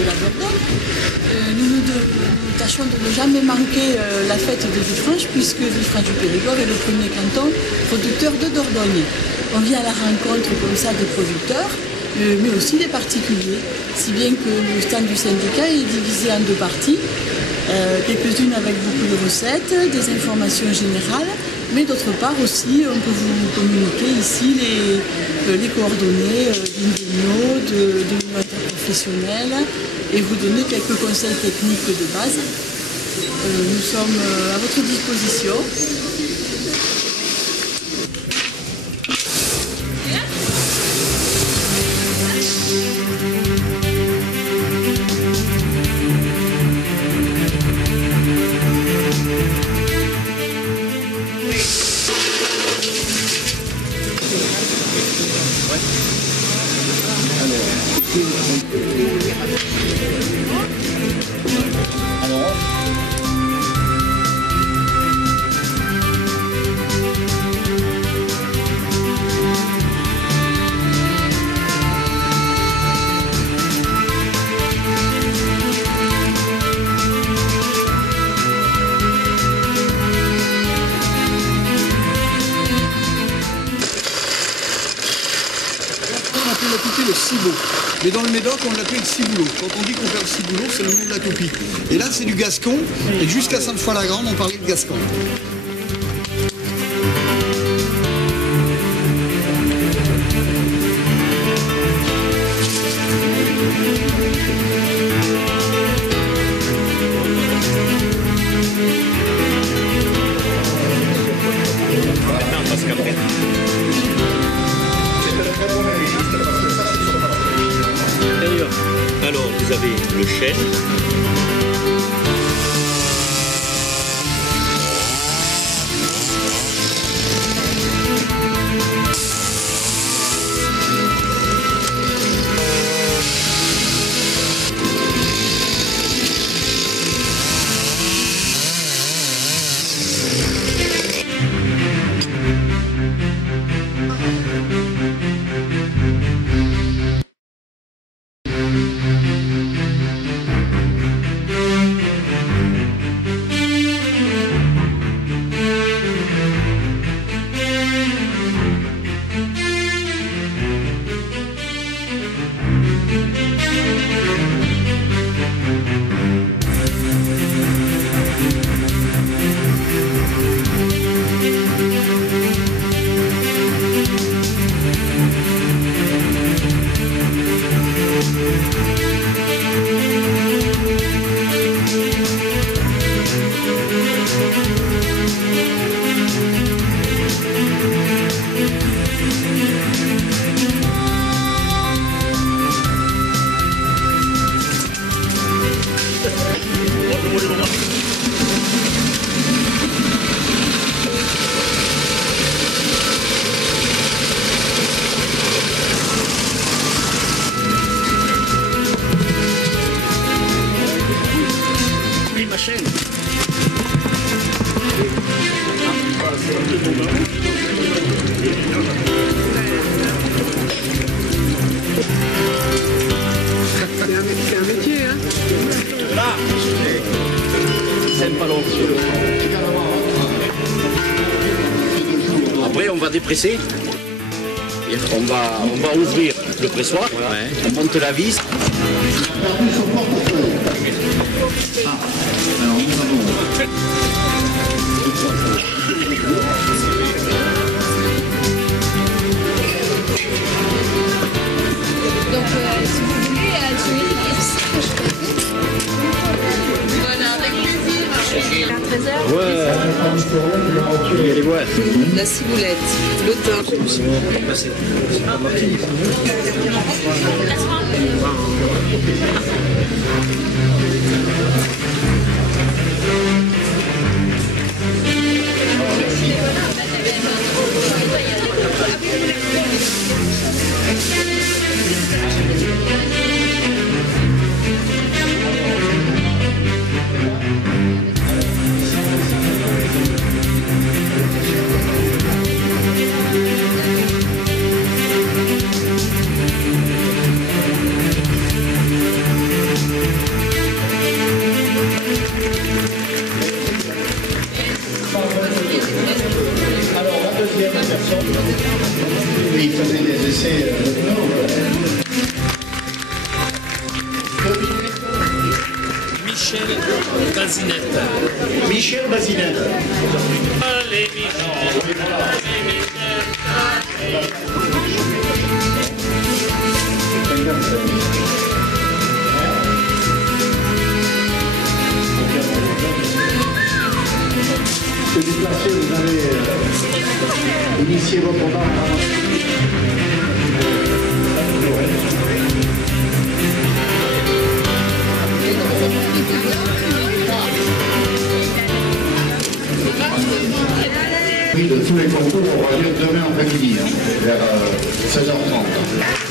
de la Dordogne. Nous tâchons de ne jamais manquer la fête de Villefranche, puisque Villefranche du Périgord est le premier canton producteur de Dordogne. On vient à la rencontre comme ça des producteurs, mais aussi des particuliers, si bien que le stand du syndicat est divisé en deux parties, quelques-unes avec beaucoup de recettes, des informations générales, mais d'autre part aussi, on peut vous communiquer ici les coordonnées d'Ingenio, de l'union interprofessionnelle, et vous donner quelques conseils techniques de base. Nous sommes à votre disposition. Le ciboulot. Mais dans le Médoc, on l'appelle ciboulot. Quand on dit qu'on fait le ciboulot, c'est le nom de la toupie. Et là, c'est du gascon. Et jusqu'à Sainte-Foy-la-Grande, on parlait de gascon. Alors, vous avez le chêne. à dépresser. On va ouvrir le pressoir, on monte la vis. Donc, si vous voulez, voilà, avec plaisir. À 13h. Ouais. Les boîtes. La ciboulette, le thym. Il faisait des essais. Michel Bazinette. Michel Bazinette. Allez, Se déplacer, vous avez initié votre marche. De tous les concours aura lieu demain après-midi, vers 16h30.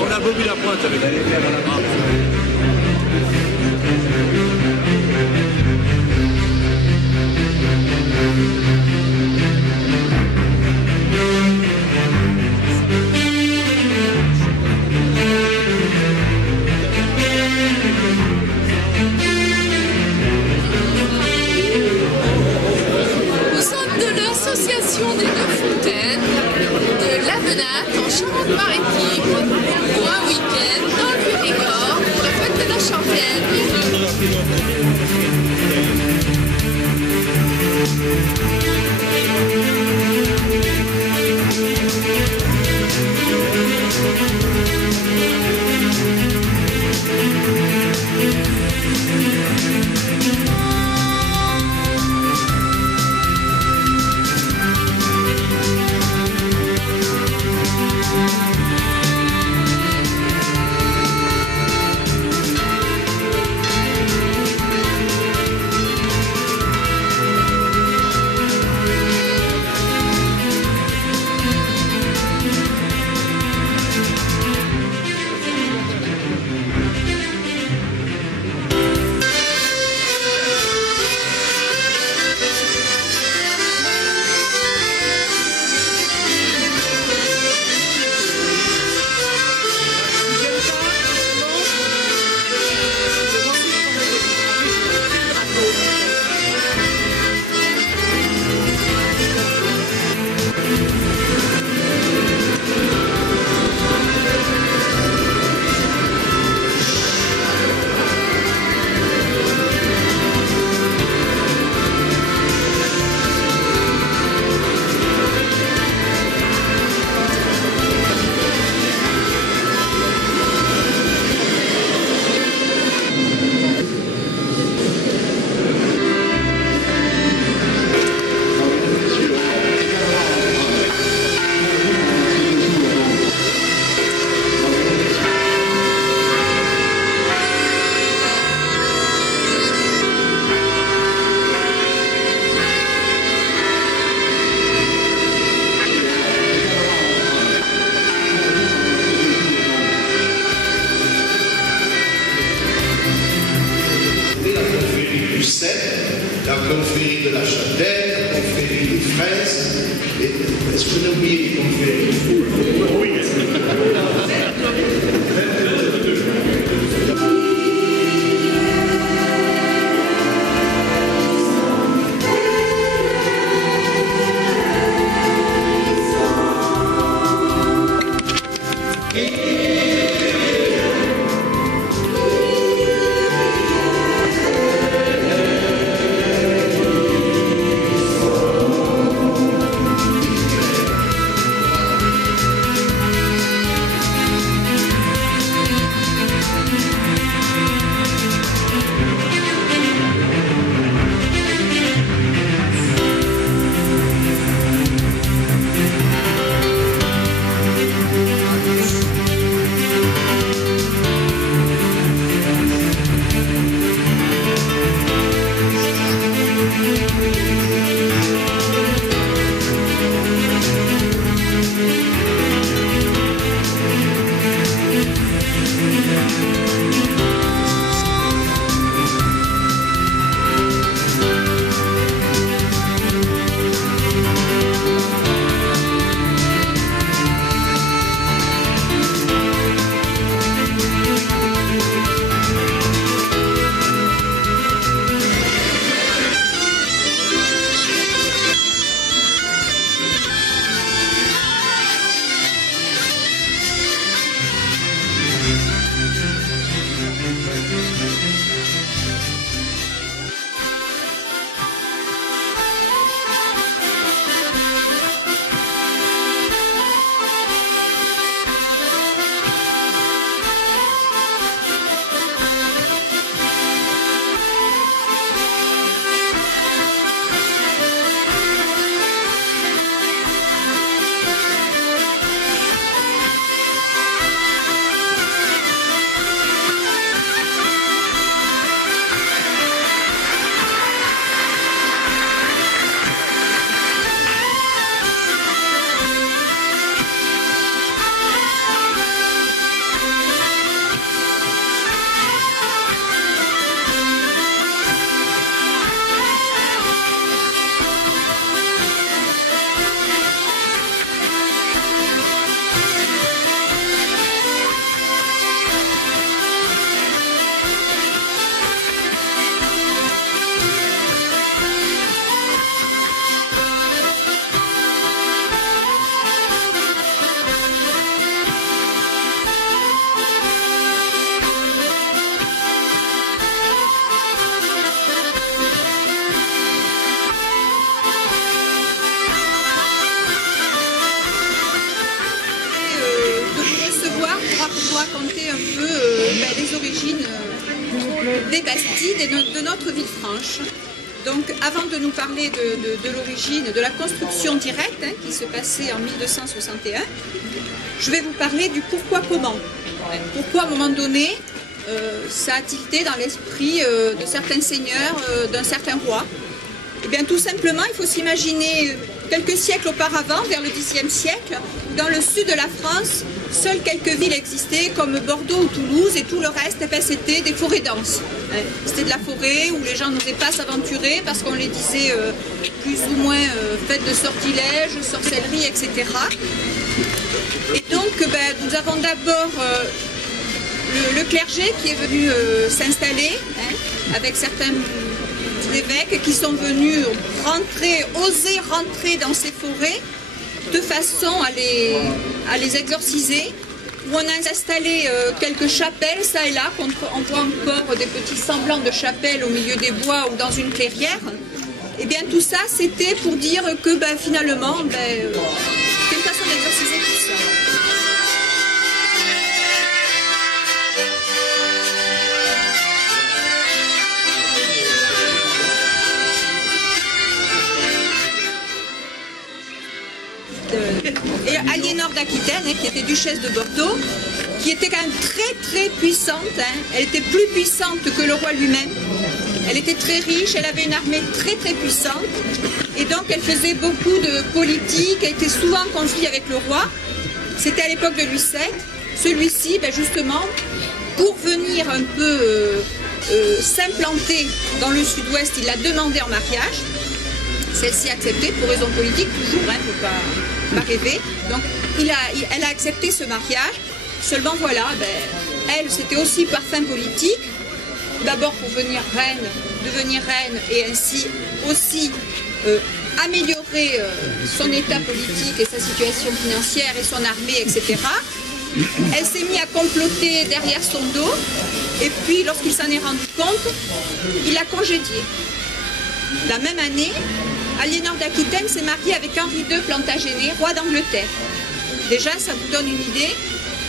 on a Bobby Lapointe avec Nous sommes de l'association des Deux Fontaines de l'Avenat en Charente-Maritime pour un week-end dans le Périgord pour la fête de la oublié qu'on fait. Oui. raconter un peu les origines des Bastides et de notre Villefranche. Donc avant de nous parler de l'origine, de la construction directe qui se passait en 1261, je vais vous parler du pourquoi-comment. Pourquoi à un moment donné, ça a tilté dans l'esprit de certains seigneurs, d'un certain roi. Eh bien tout simplement, il faut s'imaginer quelques siècles auparavant, vers le Xe siècle, dans le sud de la France, seules quelques villes existaient comme Bordeaux ou Toulouse et tout le reste, c'était des forêts denses. C'était de la forêt où les gens n'osaient pas s'aventurer parce qu'on les disait plus ou moins faites de sortilèges, sorcellerie, etc. Et donc nous avons d'abord le clergé qui est venu s'installer avec certains évêques qui sont venus oser rentrer dans ces forêts de façon à les exorciser, où on a installé quelques chapelles, ça et là, on voit encore des petits semblants de chapelles au milieu des bois ou dans une clairière. Et bien tout ça, c'était pour dire que finalement, c'est une façon d'exorciser tout ça. Et Aliénor d'Aquitaine, qui était duchesse de Bordeaux, qui était quand même très très puissante. Elle était plus puissante que le roi lui-même. Elle était très riche, elle avait une armée très très puissante. Et donc elle faisait beaucoup de politique, elle était souvent en conflit avec le roi. C'était à l'époque de Louis VII. Celui-ci, justement, pour venir un peu s'implanter dans le sud-ouest, il l'a demandé en mariage. Celle-ci acceptée pour raison politique, toujours, faut pas... pas rêvé. Donc elle a accepté ce mariage. Seulement voilà, elle c'était aussi par fin politique. D'abord pour devenir reine et ainsi aussi améliorer son état politique et sa situation financière et son armée, etc. Elle s'est mise à comploter derrière son dos et puis lorsqu'il s'en est rendu compte, il l'a congédiée. La même année, Aliénor d'Aquitaine s'est mariée avec Henri II Plantagenet, roi d'Angleterre. Déjà, ça vous donne une idée,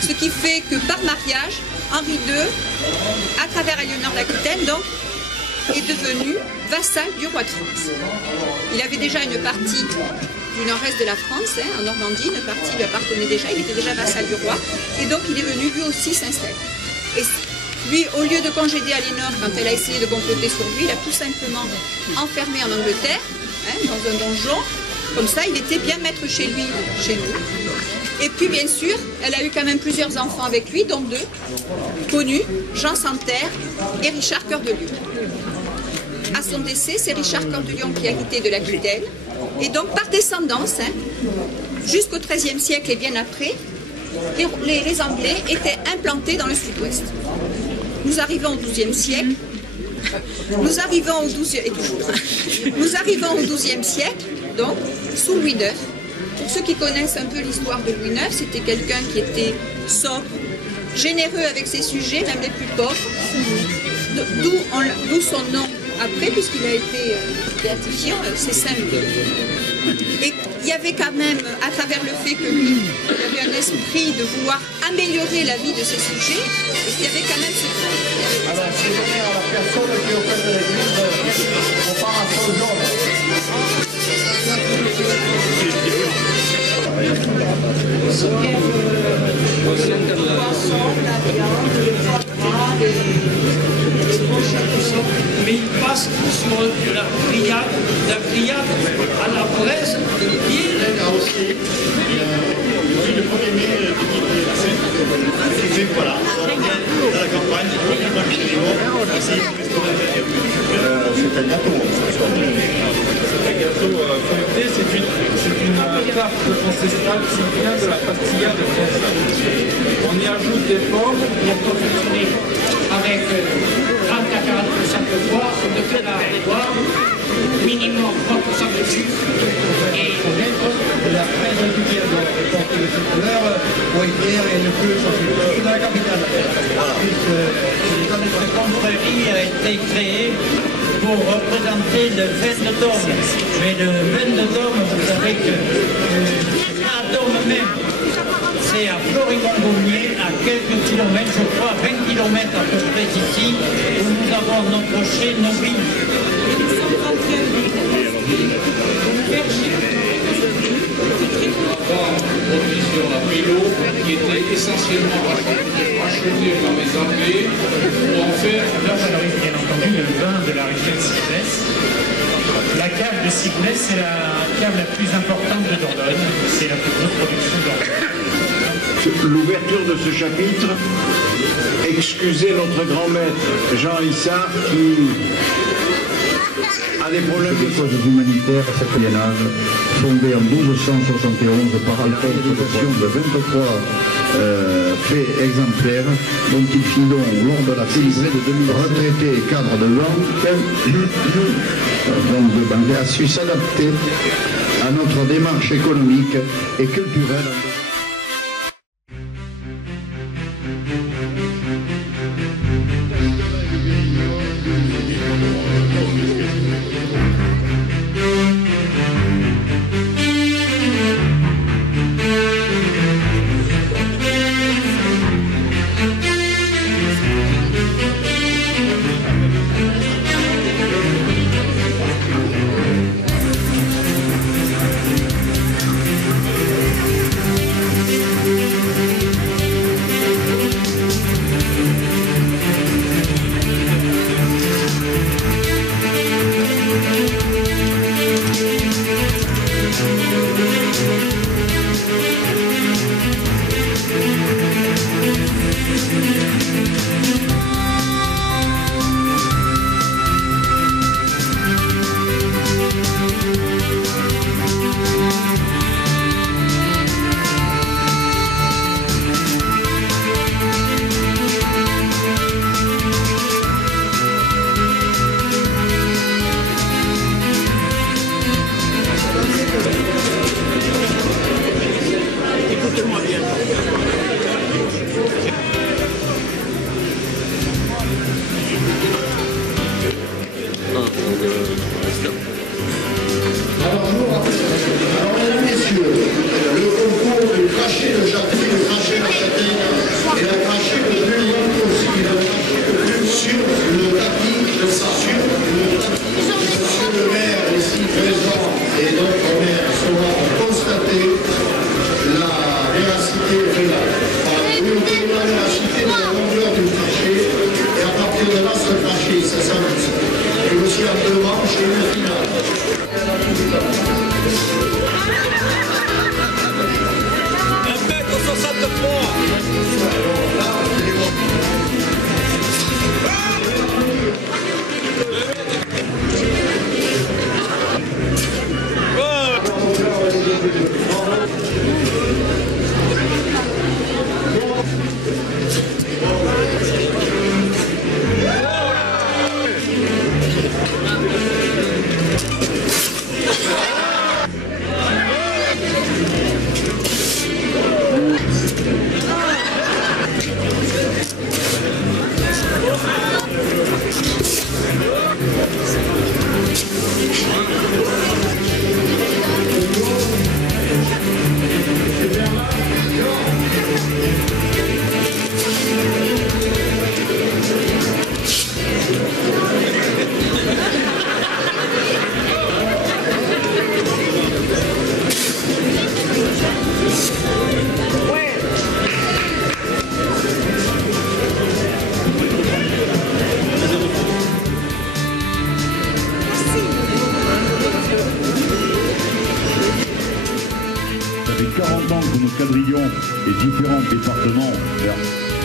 ce qui fait que par mariage, Henri II, à travers Aliénor d'Aquitaine, donc, est devenu vassal du roi de France. Il avait déjà une partie du nord-est de la France, en Normandie, une partie lui appartenait déjà, il était déjà vassal du roi, et donc il est venu lui aussi s'installer. Et lui, au lieu de congédier Aliénor quand elle a essayé de comploter sur lui, il a tout simplement enfermé en Angleterre, dans un donjon, comme ça il était bien maître chez lui, chez nous. Et puis bien sûr, elle a eu quand même plusieurs enfants avec lui, dont deux connus, Jean Santerre et Richard Cœur de Lion. À son décès, c'est Richard Cœur de Lion qui a hérité de l'Aquitaine. Et donc par descendance, jusqu'au XIIIe siècle et bien après, les Anglais étaient implantés dans le sud-ouest. Nous arrivons au XIIe siècle. Nous arrivons au XIIe siècle, donc, sous Louis IX. Pour ceux qui connaissent un peu l'histoire de Louis IX, c'était quelqu'un qui était sobre, généreux avec ses sujets, même les plus pauvres, d'où son nom après, puisqu'il a été béatifié, c'est Saint-Louis. Et il y avait quand même, à travers le fait que lui, il avait un esprit de vouloir améliorer la vie de ses sujets, et qu'il y avait quand même ce point. Alors, c'est donné à la personne qui est au fait de l'église, on part à son jour. Mais il passe sur la criade à la Bresse de pied. Aussi, depuis le 1er mai 2007, voilà, dans la campagne, c'est un gâteau. Un gâteau feuilleté, c'est une tarte ancestrale qui vient de la pastilla de Fiesta. On y ajoute des pommes. Il est confectionné avec 30 à 40% de poids, de poids, minimum 30% de sucre. Et la fraise régulière de le couleur, Poitiers et le feu, c'est dans la capitale. cette confrérie a été créée pour représenter le vin de Dôme. Mais le vin de Dôme, vous savez que à Dôme même, c'est à Florigon-Gommiers, à quelques kilomètres, je crois 20 kilomètres à peu près d'ici, où nous avons notre chai, nos vignes. Production à Milo, qui était essentiellement rachetée par les Anglais pour en faire bien entendu le vin de la région de Ciboulès. La cave de Ciboulès, c'est la cave la plus importante de Dordogne. C'est la plus grosse production de Dordogne. L'ouverture de ce chapitre, excusez notre grand maître Jean Issa qui a des problèmes de causes humanitaires à cet Moyen Âge, fondé en 1271 par Alphonse de 23 faits exemplaires, dont il fit don lors de la célébrée de 2000 retraité cadre de banque, a su s'adapter à notre démarche économique et culturelle. quadrillons les différents départements,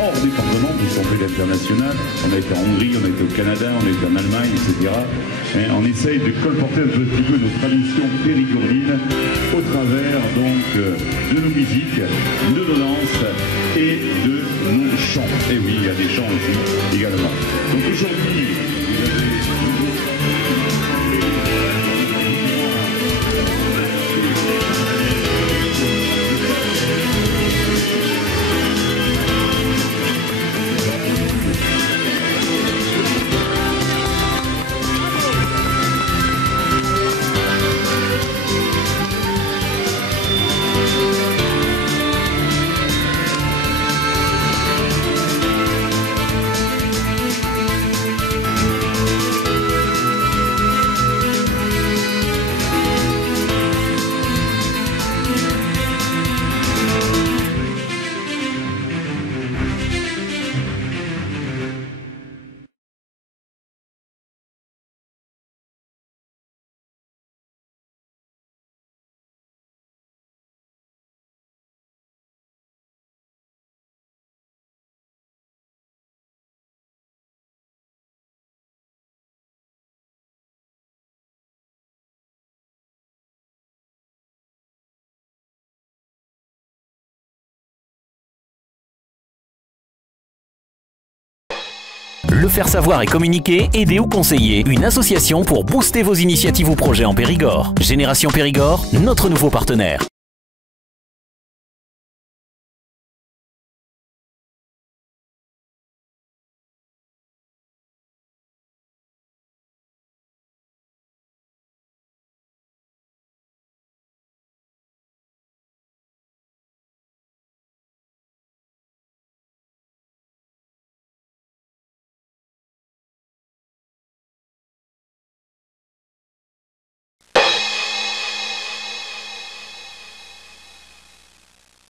hors département, puisqu'on fait l'international. On a été en Hongrie, on a été au Canada, on a été en Allemagne, etc. On essaye de colporter un petit peu nos traditions périgordines au travers donc de nos musiques, de nos danses et de nos chants. Et oui, il y a des chants aussi également. Donc aujourd'hui, Le faire savoir et communiquer, aider ou conseiller, une association pour booster vos initiatives ou projets en Périgord. Génération Périgord, notre nouveau partenaire.